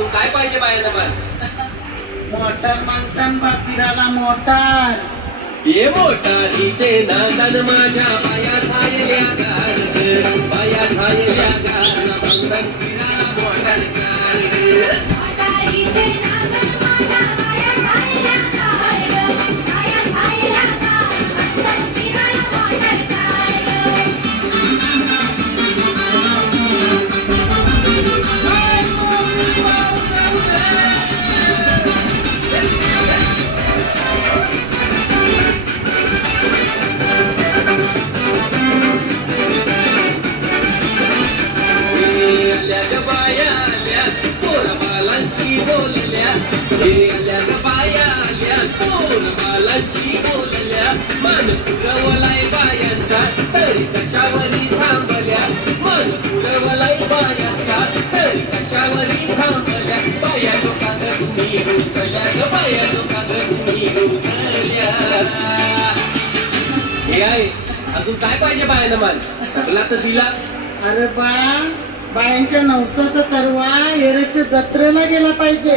अजून काय पाहिजे बायांना मान? मोटार मागतान बाकीराला मोटार. ये मोटारीचे नांदन माझ्या बाया झालेल्या गार, बाया झालेल्या गार, मागतान फिराला मोटार कार. मोटारीचे नांदन माझ्या बाया झालेल्या गार, बाया झालेल्या गार, मागतान फिराला मोटार कार. बोलल्या बाया आल्या पोरबालांची बोलल्या, मन पुरवलाय बायांचा तरी कशावरी थांबल्या, मन पुरवलाय बायांचा तरी कशावरी थांबल्या. बाया लोकांग तुम्ही रुसल्या ग, बाया लोकांग तुम्ही रुसल्या. हे आहे अजून काय पाहिजे बायांना मान? सगळा तर दिला. अरे बा, बायांच्या नवसाचा तरवा एरेच्या जत्रेला गेला पाहिजे.